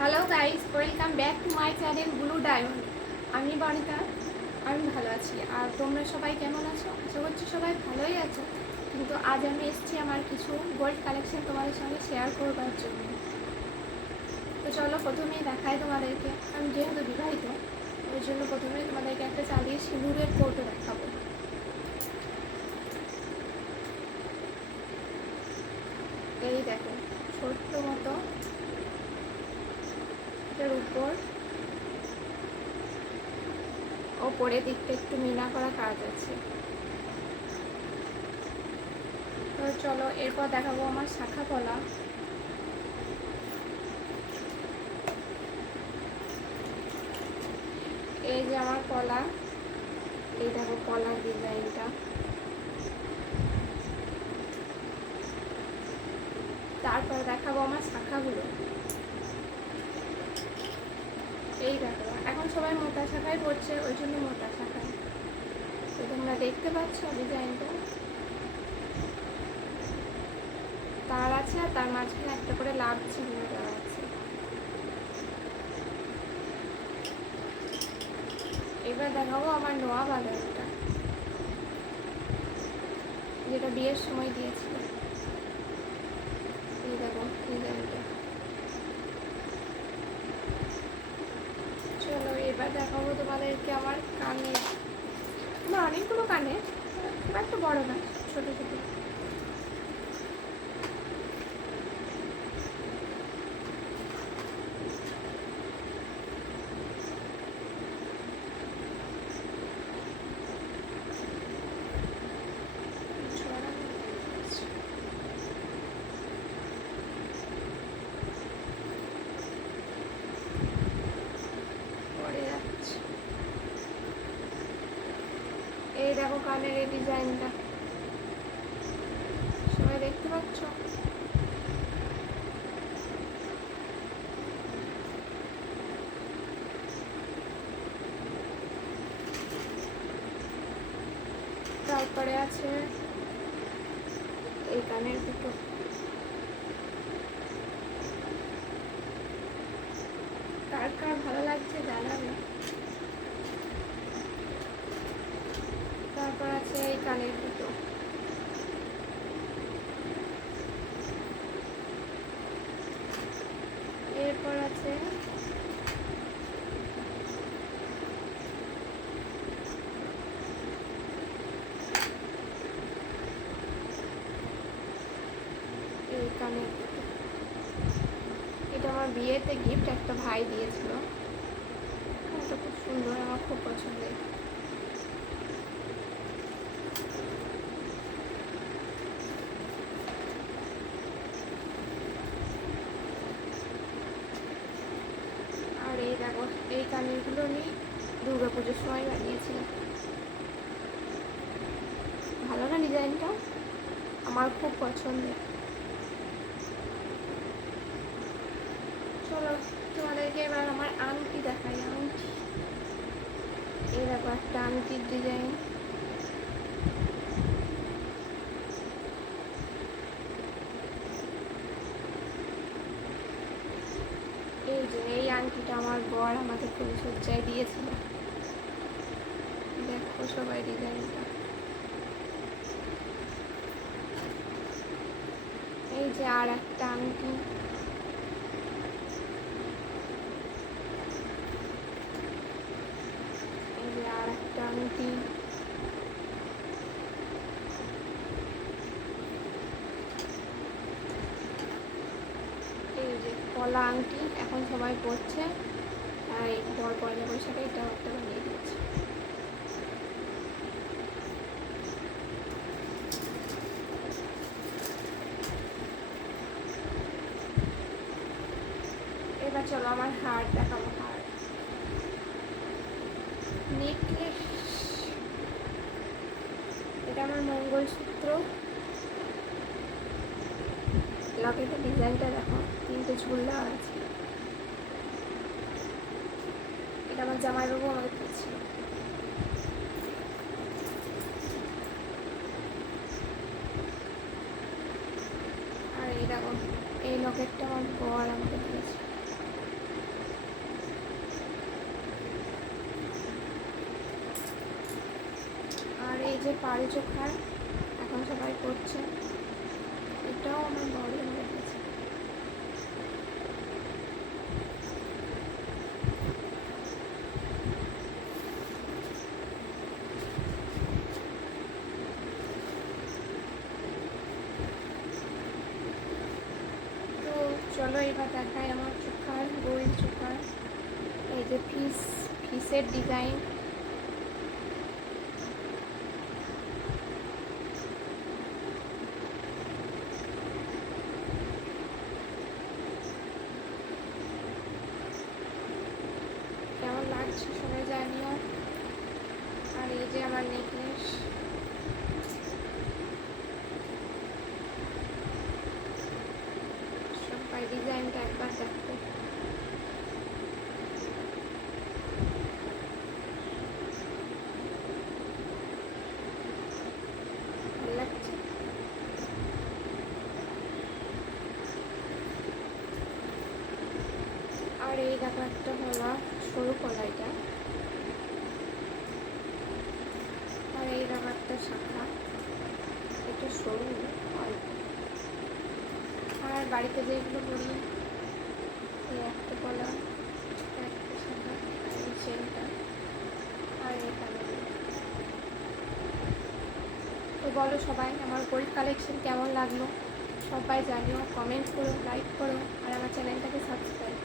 Hello guys, welcome back to my channel blue diamond. আমি বনিতা, আমি ভালো আছি। আর তোমরা সবাই কেমন আছো? আশা করছি সবাই ভালোই আছো। কিন্তু আজ আমি এসেছি আমার কিছু গোল্ড কালেকশন তোমাদের সঙ্গে শেয়ার করবার জন্য। তো চলো প্রথমেই দেখাই তোমাদেরকে। আমি যেহেতু বিবাহিত, ওই জন্য প্রথমেই তোমাদেরকে একটা চাঁদির সিঁদুরের কৌটো দেখাবো। এই দেখো, ছোট্ট মতো এটার উপর ওপরের দিকটা একটু মিনা করা কাজ আছে। তো চলো এরপর দেখাবো আমার শাখা পলা। এই যে আমার পলা, এই দেখো পলার ডিজাইনটা। তারপর দেখাবো আমার শাখাগুলো। এই দেখো, এখন সবাই মোটা শাখায় পড়ছে, ওই জন্য মোটা শাখায়। তো তোমরা দেখতে পাচ্ছ ডিজাইনটা, তার আছে আর তার মাঝখানে একটা করে লাভ চিহ্ন দেওয়া আছে। এবার দেখাবো আমার নোয়া বাঁধানোটা, যেটা বিয়ের সময় দিয়েছিল। এই দেখো ডিজাইনটা। চলো এবার দেখাবো তোমাদেরকে আমার কানে, আমার অনেকগুলো কানে, খুব একটা বড় না, ছোটো ছোটো। এই দেখো কানের এই ডিজাইনটা, সবাই দেখতে পাচ্ছ? তারপরে আছে এই কানের দুটো। কার কার ভালো লাগছে জানাবে। তারপর আছে এই কানের দুটো। এরপর আছে এই কানের দুটো। এটা আমার বিয়েতে গিফট একটা ভাই দিয়েছিল। এটা খুব সুন্দর, আমার খুব পছন্দের। আর এই দেখো, এই কানেরগুলো আমি দুর্গাপুজোর সময় বানিয়েছিলাম। ভালো না ডিজাইনটা? আমার খুব পছন্দের। চলো তোমাদেরকে এবার আমার আংটি দেখাই। আংটি, এই দেখো একটা আংটির ডিজাইন। এই যে এই আংটিটা আমার বর আমাকে ফুলসজ্জায় দিয়েছিল। দেখো সবাই ডিজাইনটা। এই যে আর একটা আংটি। এই যে আর একটা আংটি। এই যে পলা আংটি এখন সবাই পরছে, তাই বর পয়লা বৈশাখে এটা একটা বানিয়ে দিয়েছে। এবার চলো আমার হার দেখাবো। হার, নেকলেস, এটা আমার মঙ্গলসূত্র। লকেটের ডিজাইনটা দেখো, তিনটে ঝুল দেওয়া আছে। এটা আমার জামাইবাবু আমাকে দিয়েছিল। আর এই দেখো, এই লকেটটা আমার বর আমাকে দিয়েছে। যে পাড়ে চোখার এখন সবাই করছে, এটাও আমার বড় হয়ে গেছে। তো চলো এবার দেখাই আমার চোখার, গোল চোখার। এই যে ফিসের ডিজাইন, কেমন লাগছে সবাই জানিও। আর এই যে আমার নেকলেস, সবাই ডিজাইনটা একবার দেখো। ভালো লাগছে। আর এই দেখো একটা হলো সরু কলাইটা, আর এই দেখো একটা শাখা, এটা সরু অল্প। আর বাড়িতে যেগুলো করি, এই একটা কলা, একটা শাখা, আর এই চেনটা, আর এই কানের। তো বলো সবাই আমার গোল্ড কালেকশন কেমন লাগলো, সবাই জানিও, কমেন্ট করো, লাইক করো, আর আমার চ্যানেলটাকে সাবস্ক্রাইব